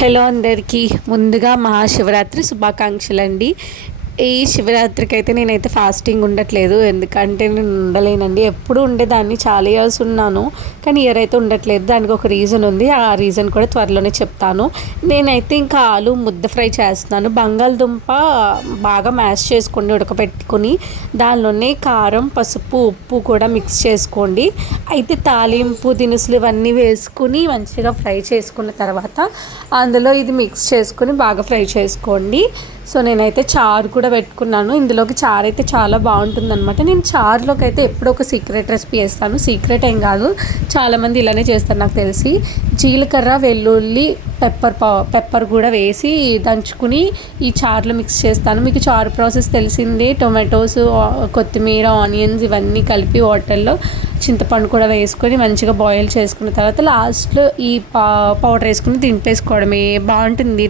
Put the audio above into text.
Hello అందరికీ ముందుగా మహాశివరాత్రి శుభాకాంక్షలండి. ఈ శివరాత్రికి అయితే నేనైతే ఫాస్టింగ్ ఉండట్లేదు, ఎందుకంటే నేను ఉండలేనండి. ఎప్పుడు ఉండేదాన్ని, చాలా ఇయర్స్ ఉన్నాను, కానీ ఇయర్ అయితే ఉండట్లేదు. దానికి ఒక రీజన్ ఉంది, ఆ రీజన్ కూడా త్వరలోనే చెప్తాను. నేనైతే ఇంకా ఆలు ముద్ద ఫ్రై చేస్తున్నాను. బంగాళదుంప బాగా మ్యాష్ చేసుకోండి, ఉడకబెట్టుకుని దానిలోనే కారం, పసుపు, ఉప్పు కూడా మిక్స్ చేసుకోండి. అయితే తాలింపు దినుసులు ఇవన్నీ వేసుకుని మంచిగా ఫ్రై చేసుకున్న తర్వాత అందులో ఇది మిక్స్ చేసుకుని బాగా ఫ్రై చేసుకోండి. సో నేనైతే చారు కూడా పెట్టుకున్నాను. ఇందులోకి చారు అయితే చాలా బాగుంటుందన్నమాట. నేను చారులోకి అయితే ఎప్పుడో ఒక సీక్రెట్ రెసిపీ వేస్తాను. సీక్రెట్ ఏం కాదు, చాలామంది ఇలానే చేస్తారు నాకు తెలిసి. జీలకర్ర, వెల్లుల్లి, పెప్పర్ కూడా వేసి దంచుకుని ఈ చారులో మిక్స్ చేస్తాను. మీకు చారు ప్రాసెస్ తెలిసిందే. టొమాటోస్, కొత్తిమీర, ఆనియన్స్ ఇవన్నీ కలిపి వాటర్లో చింతపండు కూడా వేసుకొని మంచిగా బాయిల్ చేసుకున్న తర్వాత లాస్ట్లో ఈ పౌడర్ వేసుకుని దింపేసుకోవడమే. బాగుంటుంది.